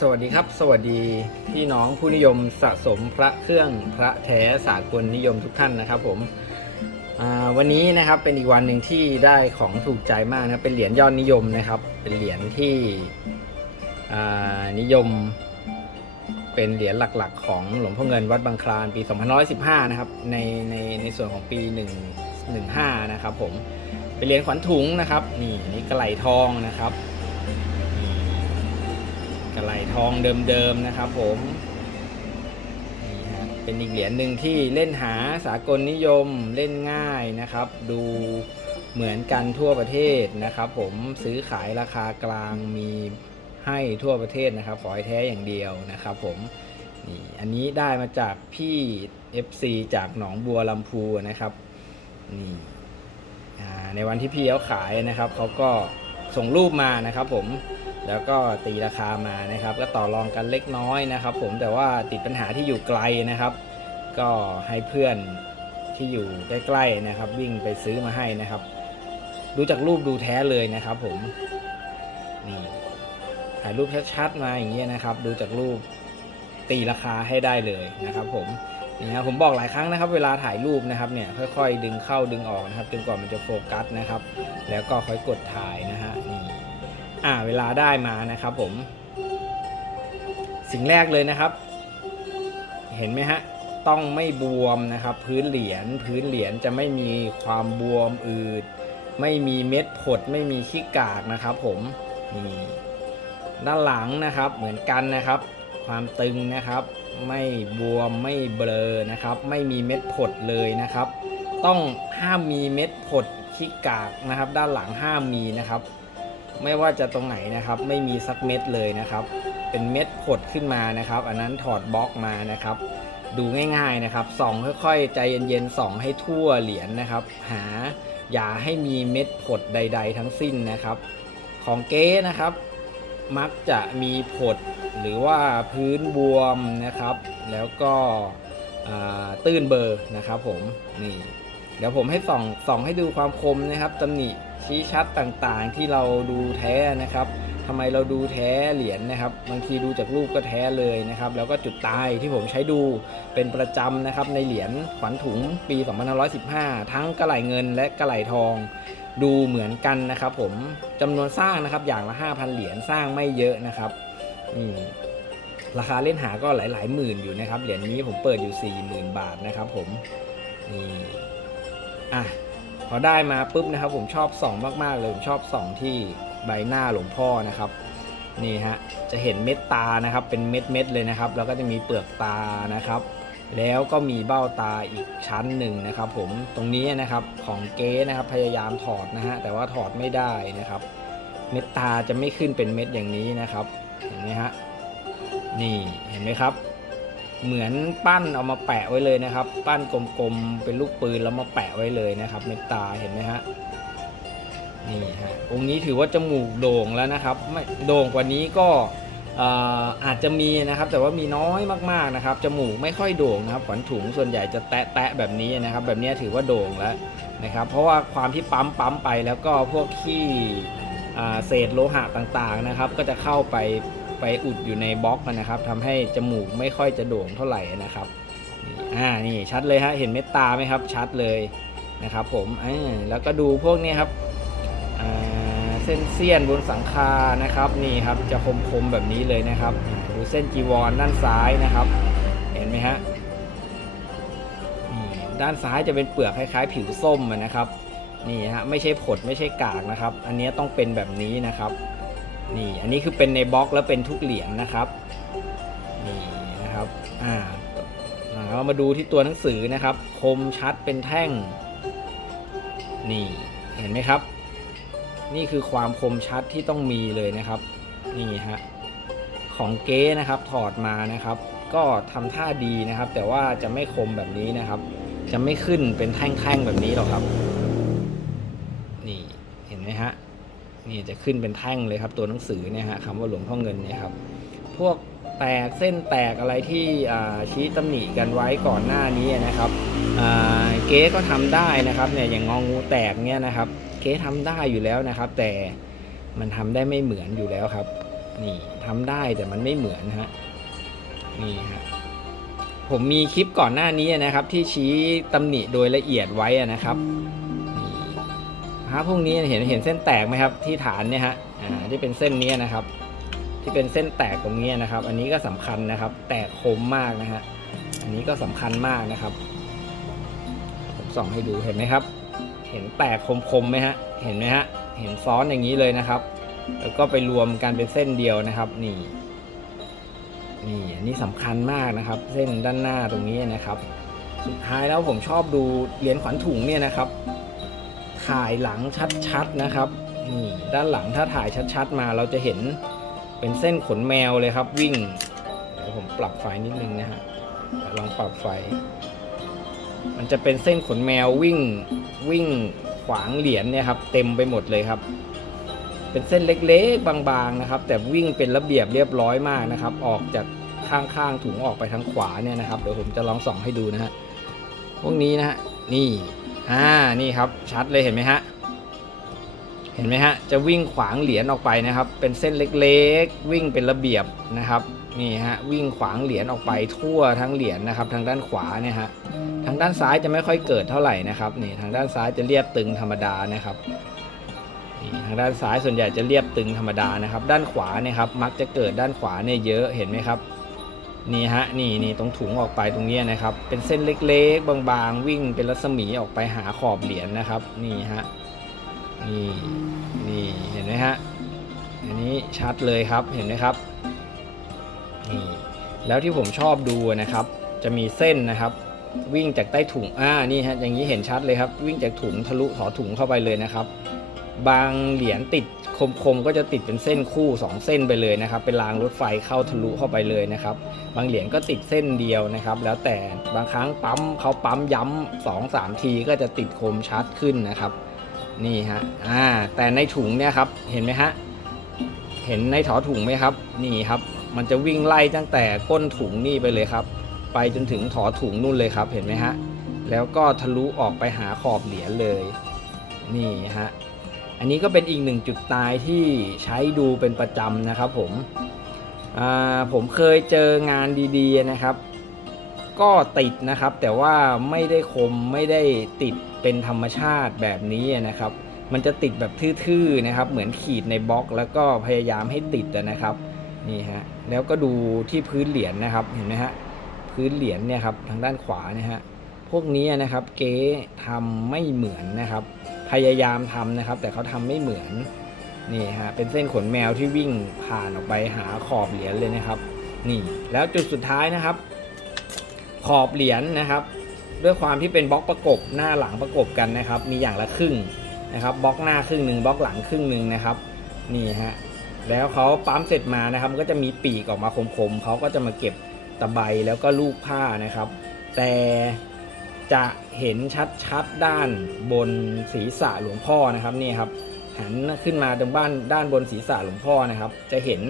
สวัสดีครับ สวัสดีพี่น้องผู้นิยมสะสมพระเครื่องพระแท้สากลนิยมทุกท่านนะครับ ผมวันนี้นะครับเป็นอีกวันหนึ่งที่ได้ของถูกใจมากนะเป็นเหรียญยอดนิยมนะครับ เป็นเหรียญที่นิยม เป็นเหรียญหลักๆ ของหลวงพ่อเงินวัดบางคลานปี2515นะครับในในในส่วนของปี1 15นะครับ ผมเป็นเหรียญขวัญถุงนะครับนี่นี่กระไหลทองนะครับ กระไหลทองเดิมๆนะครับผมนี่ฮะเป็นอีกเหรียญหนึ่งที่เล่นหาสากลนิยมเล่นง่ายนะครับ ดูเหมือนกันทั่วประเทศนะครับ ผมซื้อขายราคากลางมีให้ทั่วประเทศนะครับ ขอให้แท้อย่างเดียวนะครับผมนี่อันนี้ได้มาจากพี่ FC จากหนองบัวลำพูนะครับนี่ในวันที่พี่เขาขายนะครับเขาก็ส่งรูปมานะครับผม แล้วก็ตีราคามานะครับ ก็ต่อรองกันเล็กน้อยนะครับ ผมแต่ว่าติดปัญหาที่อยู่ไกลนะครับ ก็ให้เพื่อนที่อยู่ใกล้ๆนะครับ วิ่งไปซื้อมาให้นะครับ ดูจากรูปดูแท้เลยนะครับ ผมนี่ถ่ายรูปชัดๆมาอย่างเงี้ยนะครับ ดูจากรูปตีราคาให้ได้เลยนะครับ ผมนี่ครับผมบอกหลายครั้งนะครับ เวลาถ่ายรูปนะครับเนี่ยค่อย ๆ ดึงเข้าดึงออกนะครับจนกว่ามันจะโฟกัสนะครับ แล้วก็ค่อยกดถ่ายนะฮะนี่ อ่าเวลาได้มานะครับผม สิ่งแรกเลยนะครับ เห็นไหมฮะ ต้องไม่บวมนะครับ พื้นเหรียญพื้นเหรียญจะไม่มีความบวมอืด ไม่มีเม็ดผด ไม่มีขี้กากนะครับผมนี่ด้านหลังนะครับเหมือนกันนะครับ ความตึงนะครับ ไม่บวมไม่เบลอนะครับ ไม่มีเม็ดผดเลยนะครับ ต้องห้ามมีเม็ดผดขี้กากนะครับ ด้านหลังห้ามมีนะครับ ไม่ว่าจะตรงไหนนะครับ ไม่มีสักเม็ดเลยนะครับ เป็นเม็ดผดขึ้นมานะครับ อันนั้นถอดบล็อกมานะครับ ดูง่ายๆนะครับส่องค่อยๆ ใจเย็นๆส่องให้ทั่วเหรียญนะครับ หาอย่าให้มีเม็ดผดใด ๆ ทั้งสิ้นนะครับ ของเก๊นะครับ มักจะมีผดหรือว่าพื้นบวมนะครับ แล้วก็ตื้นเบอร์นะครับผมนี่เดี๋ยวผมให้ส่องส่องให้ดูความคมนะครับตำหนิ ชี้ชัดต่างๆ ที่เราดูแท้นะครับทำไมเราดูแท้เหรียญนะครับ บางทีดูจากรูปก็แท้เลยนะครับ แล้วก็จุดตายที่ผมใช้ดูเป็นประจำนะครับ ในเหรียญขวัญถุงปี 2515 ทั้งกระไหลเงินและกระไหลทองดูเหมือนกันนะครับ ผมจำนวนสร้างนะครับ อย่างละ 5,000 เหรียญสร้างไม่เยอะนะครับนี่ราคาเล่นหาก็หลาย ๆ หมื่นอยู่นะครับ เหรียญนี้ผมเปิดอยู่ 40,000 บาทนะครับ ผมนี่อะ อได้มาปุ๊บนะครับ ผมชอบส่องมากๆเลยผมชอบส่องที่ใบหน้าหลวงพ่อนะครับนี่ฮะจะเห็นเม็ดตานะครับเป็นเม็ดเม็ดๆเลยนะครับ แล้วก็จะมีเปลือกตานะครับ แล้วก็มีเบ้าตาอีกชั้นหนึ่งนะครับ ผมตรงนี้นะครับของเก๊นะครับพยายามถอดนะฮะแต่ว่าถอดไม่ได้นะครับ เม็ดตาจะไม่ขึ้นเป็นเม็ดอย่างนี้นะครับ เห็นไหมฮะนี่เห็นไหมครับ เหมือนปั้นเอามาแปะไว้เลยนะครับ ปั้นกลมๆเป็นลูกปืนแล้วมาแปะไว้เลยนะครับเม็ดตาเห็นไหมฮะนี่ฮะองค์นี้ถือว่าจมูกโด่งแล้วนะครับไม่โด่งกว่านี้ก็อาจจะมีนะครับ แต่ว่ามีน้อยมากๆนะครับจมูกไม่ค่อยโด่งนะครับขวัญถุงส่วนใหญ่จะแตะแตะๆแบบนี้นะครับ แบบนี้ถือว่าโด่งแล้วนะครับ เพราะว่าความที่ปั๊มปั๊มไปแล้วก็พวกขี้อ่เศษโลหะต่างๆนะครับ ก็จะเข้าไป ไปอุดอยู่ในบล็อกนะครับทำให้จมูกไม่ค่อยจะโด่งเท่าไหร่นะครับนี่อ่านี่ชัดเลยฮะเห็นเม็ดตาไหมครับชัดเลยนะครับผมอ่าแล้วก็ดูพวกนี้ครับอ่าเส้นเสี้ยนบนสังคานะครับนี่ครับจะคมๆแบบนี้เลยนะครับ ดูเส้นจีวรด้านซ้ายนะครับ เห็นไหมฮะด้านซ้ายจะเป็นเปลือกคล้าย ๆ ผิวส้มนะครับนี่ฮะไม่ใช่ผดไม่ใช่กากนะครับ อันนี้ต้องเป็นแบบนี้นะครับ นี่อันนี้คือเป็นในบล็อกแล้วเป็นทุกเหรียญนะครับนี่นะครับอ่าเรามาดูที่ตัวหนังสือนะครับ คมชัดเป็นแท่ง นี่เห็นไหมครับ นี่คือความคมชัดที่ต้องมีเลยนะครับ นี่ฮะของเก๊นะครับถอดมานะครับ ก็ทำท่าดีนะครับ แต่ว่าจะไม่คมแบบนี้นะครับ จะไม่ขึ้นเป็นแท่งๆแบบนี้หรอกครับ นี่เห็นไหมฮะ นี่จะขึ้นเป็นแท่งเลยครับ ตัวหนังสือเนี่ยฮะคำว่าหลวงพ่อเงินเนี่ยครับ พวกแตกเส้นแตกอะไรที่ชี้ตำหนิกันไว้ก่อนหน้านี้นะครับเก๊ก็ทำได้นะครับเนี่ยอย่างงองูแตกเนี่ยนะครับ เก๊ทำได้อยู่แล้วนะครับ แต่มันทำได้ไม่เหมือนอยู่แล้วครับ นี่ทำได้แต่มันไม่เหมือนฮะนี่ฮะผมมีคลิปก่อนหน้านี้นะครับ ที่ชี้ตำหนิโดยละเอียดไว้นะครับาพระพวกนี้เห็นเห็นเส้นแตกไหมครับ ที่ฐานเนี่ยฮะอ่าที่เป็นเส้นนี้นะครับ ที่เป็นเส้นแตกตรงนี้นะครับ อันนี้ก็สำคัญนะครับ แตกคมมากนะฮะอันนี้ก็สำคัญมากนะครับผมส่องให้ดูเห็นไหมครับ เห็นแตกคมๆไหมฮะเห็นไหมฮะเห็นซ้อนอย่างนี้เลยนะครับ แล้วก็ไปรวมกันเป็นเส้นเดียวนะครับ นี่นี่อันนี้สำคัญมากนะครับ เส้นด้านหน้าตรงนี้นะครับ สุดท้ายแล้วผมชอบดูเหรียญขวัญถุงเนี่ยนะครับ ถ่ายหลังชัดๆนะครับนี่ด้านหลังถ้าถ่ายชัดๆ มาเราจะเห็นเป็นเส้นขนแมวเลยครับวิ่งเดี๋ยวผมปรับไฟนิดนึงนะฮะลองปรับไฟ มันจะเป็นเส้นขนแมววิ่งวิ่งขวางเหรียญเนี่ยครับเต็มไปหมดเลยครับ เป็นเส้นเล็กๆบางๆนะครับ แต่วิ่งเป็นระเบียบเรียบร้อยมากนะครับ ออกจากข้างๆถุงออกไปทางขวาเนี่ยนะครับเดี๋ยวผมจะลองส่องให้ดูนะฮะพวกนี้นะฮะนี่ อ่านี่ครับชัดเลยเห็นไหมฮะเห็นไหมฮะจะวิ่งขวางเหรียญออกไปนะครับ เป็นเส้นเล็กๆ วิ่งเป็นระเบียบนะครับนี่ฮะวิ่งขวางเหรียญออกไปทั่วทั้งเหรียญนะครับ ทางด้านขวาเนี่ยฮะทางด้านซ้ายจะไม่ค่อยเกิดเท่าไหร่นะครับนี่ทางด้านซ้ายจะเรียบตึงธรรมดานะครับนี่ทางด้านซ้ายส่วนใหญ่จะเรียบตึงธรรมดานะครับ ด้านขวาเนี่ยครับมักจะเกิดด้านขวาเนี่ยเยอะเห็นไหมครับ นี่ฮะนี่นี่ตรงถุงออกไปตรงนี้นะครับ เป็นเส้นเล็กๆ บางๆ วิ่งเป็นรัศมีออกไปหาขอบเหรียญนะครับ นี่ฮะนี่นี่เห็นไหมฮะอันนี้ชัดเลยครับเห็นไหมครับนี่แล้วที่ผมชอบดูนะครับ จะมีเส้นนะครับ วิ่งจากใต้ถุงอ่านี่ฮะอย่างนี้เห็นชัดเลยครับ วิ่งจากถุงทะลุถอถุงเข้าไปเลยนะครับ บางเหรียญติดคมๆก็จะติดเป็นเส้นคู่ 2 เส้นไปเลยนะครับ เป็นรางรถไฟเข้าทะลุเข้าไปเลยนะครับ บางเหรียญก็ติดเส้นเดียวนะครับ แล้วแต่บางครั้งปั๊มเขาปั๊มย้ำสองสามทีก็จะติดคมชัดขึ้นนะครับ นี่ฮะอ่าแต่ในถุงเนี่ยครับเห็นไหมฮะเห็นในถอถุงไหมครับ นี่ครับ มันจะวิ่งไล่ตั้งแต่ก้นถุงนี่ไปเลยครับ ไปจนถึงถอถุงนู่นเลยครับ เห็นไหมฮะแล้วก็ทะลุออกไปหาขอบเหรียญเลย นี่ฮะ อันนี้ก็เป็นอีกหนึ่งจุดตายที่ใช้ดูเป็นประจำนะครับผมผมเคยเจองานดีๆนะครับ ก็ติดนะครับ แต่ว่าไม่ได้คมไม่ได้ติดเป็นธรรมชาติแบบนี้นะครับ มันจะติดแบบทื่อๆนะครับ เหมือนขีดในบล็อก แล้วก็พยายามให้ติดนะครับนี่ฮะแล้วก็ดูที่พื้นเหรียญนะครับเห็นไหมฮะพื้นเหรียญเนี่ยครับทางด้านขวานี่ยฮะพวกนี้นะครับเก๊ทำไม่เหมือนนะครับ พยายามทำนะครับ แต่เขาทำไม่เหมือนนี่ฮะเป็นเส้นขนแมวที่วิ่งผ่านออกไปหาขอบเหรียญเลยนะครับ นี่แล้วจุดสุดท้ายนะครับ ขอบเหรียญนะครับ ด้วยความที่เป็นบล็อกประกบหน้าหลังประกบกันนะครับ มีอย่างละครึ่งนะครับบล็อกหน้าครึ่งหนึ่งบล็อกหลังครึ่งหนึ่งนะครับ นี่ฮะแล้วเขาปั๊มเสร็จมานะครับก็จะมีปีกออกมาคมๆเขาก็จะมาเก็บตะไบแล้วก็ลูกผ้านะครับ แต่ จะเห็นชัดๆด้านบนศีรษะหลวงพ่อนะครับนี่ครับหันขึ้นมาตรงบ้านด้านบนศีรษะหลวงพ่อนะครับ จะเห็น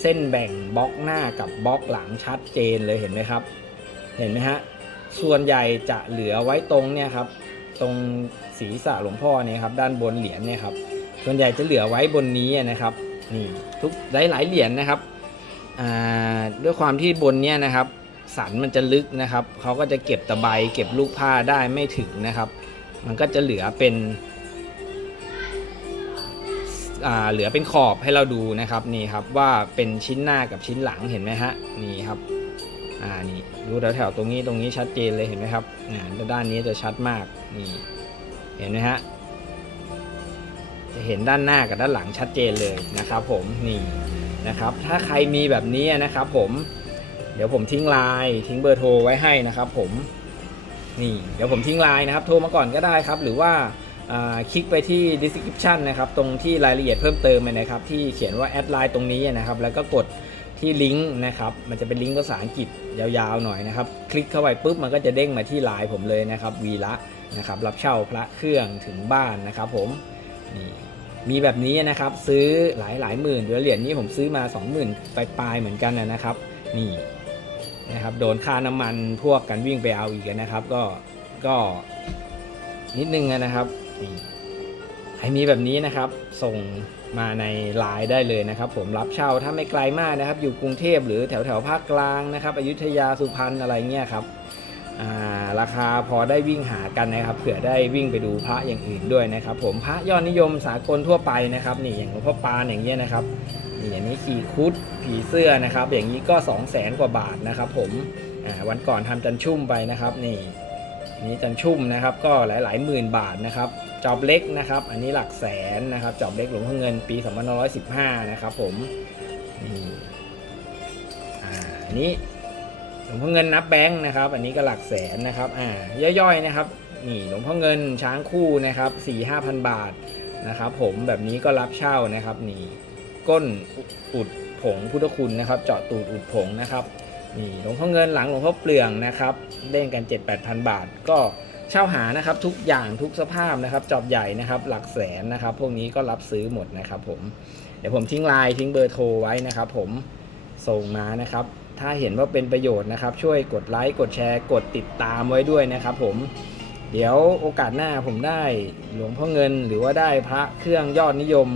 เส้นแบ่งบล็อกหน้ากับบล็อกหลังชัดเจนเลยเห็นไหมครับ เห็นไหมฮะส่วนใหญ่จะเหลือไว้ตรงเนี่ยครับ ตรงศีรษะหลวงพ่อเนี่ยครับ ด้านบนเหรียญเนี่ยครับ ส่วนใหญ่จะเหลือไว้บนนี้นะครับนี่ทุกหลายๆเหรียญนะครับด้วยความที่บนเนี้ยนะครับ สันมันจะลึกนะครับเขาก็จะเก็บตะไบเก็บลูกผ้าได้ไม่ถึงนะครับ มันก็จะเหลือเป็นเหลือเป็นขอบให้เราดูนะครับนี่ครับว่าเป็นชิ้นหน้ากับชิ้นหลังเห็นไหมฮะนี่ครับอ่านี่ดูแถวๆตรงนี้ตรงนี้ชัดเจนเลยเห็นไหมครับอ่าด้านนี้จะชัดมากนี่เห็นไหมฮะจะเห็นด้านหน้ากับด้านหลังชัดเจนเลยนะครับ ผมนี่นะครับ ถ้าใครมีแบบนี้นะครับ ผม เดี๋ยวผมทิ้งไลน์ทิ้งเบอร์โทรไว้ให้นะครับ ผมนี่เดี๋ยวผมทิ้งไลน์นะครับโทรมาก่อนก็ได้ครับ หรือว่าคลิกไปที่ description นะครับ ตรงที่รายละเอียดเพิ่มเติมนะครับ ที่เขียนว่าแอดไลน์ตรงนี้นะครับ แล้วก็กดที่ลิงก์นะครับ มันจะเป็นลิงก์ภาษาอังกฤษยาวๆหน่อยนะครับ คลิกเข้าไปปุ๊บมันก็จะเด้งมาที่ไลน์ผมเลยนะครับวีละนะครับ รับเช่าพระเครื่องถึงบ้านนะครับ ผมนี่มีแบบนี้นะครับ ซื้อหลายหลายหมื่นเดี๋ยวเหรียญนี้ผมซื้อมา 20,000ปลายๆเหมือนกันนะครับ นี่ นะครับโดนค่าน้ำมันพวกกันวิ่งไปเอาอีกนะครับ ก็ก็นิดนึงนะครับใครมีแบบนี้นะครับ ส่งมาในไลน์ได้เลยนะครับ ผมรับเช่าถ้าไม่ไกลมากนะครับ อยู่กรุงเทพหรือแถวแถวภาคกลางนะครับอยุธยาสุพรรณอะไรเงี้ยครับาราคาพอได้วิ่งหากันนะครับ เผื่อได้วิ่งไปดูพระอย่างอื่นด้วยนะครับ ผมพระยอดนิยมสากลทั่วไปนะครับ นี่อย่างหลวงพ่อปานอย่างเงี้ยนะครับ นี่อย่างนี้ขี่คุดผีเสื้อนะครับ อย่างนี้ก็ 2 0 0แสนกว่าบาทนะครับ ผมวันก่อนทำจันชุ่มไปนะครับ นี่นี้จันชุ่มนะครับก็หลายๆหมื่นบาทนะครับจอบเล็กนะครับ อันนี้หลักแสนนะครับจอบเล็กหลวงพ่อเงินปี2515นะครับ ผมนี่อันนี้หลวงพ่อเงินนับแบงค์นะครับ อันนี้ก็หลักแสนนะครับอ่าย่อยๆนะครับนี่หลวงพ่อเงินช้างคู่นะครับ4 5 0 0 0บาทนะครับ ผมแบบนี้ก็รับเช่านะครับนี่ ก้นอุดผงพุทธคุณนะครับ เจาะตูดอุดผงนะครับนี่หลวงพ่อเงินหลังหลวงพ่อเปลืองนะครับเล่นกัน 7 8 0 0 0 บาท ก็เช่าหานะครับทุกอย่างทุกสภาพนะครับ จอบใหญ่นะครับ หลักแสนนะครับ พวกนี้ก็รับซื้อหมดนะครับ ผมเดี๋ยวผมทิ้งไลน์ทิ้งเบอร์โทรไว้นะครับ ผมส่งมานะครับ ถ้าเห็นว่าเป็นประโยชน์นะครับ ช่วยกดไลค์กดแชร์กดติดตามไว้ด้วยนะครับ ผมเดี๋ยวโอกาสหน้าผมได้หลวงพ่อเงินหรือว่าได้พระเครื่องยอดนิยม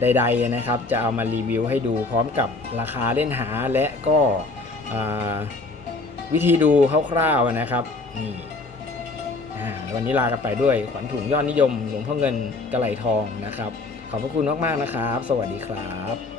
ใดๆนะครับ จะเอามารีวิวให้ดูพร้อมกับราคาเล่นหาและก็วิธีดูคร่าวๆนะครับนี่วันนี้ลากันไปด้วยขวัญถุงยอดนิยมหลวงพ่อเงินกระไหลทองนะครับ ขอบพระคุณมากๆนะครับ สวัสดีครับ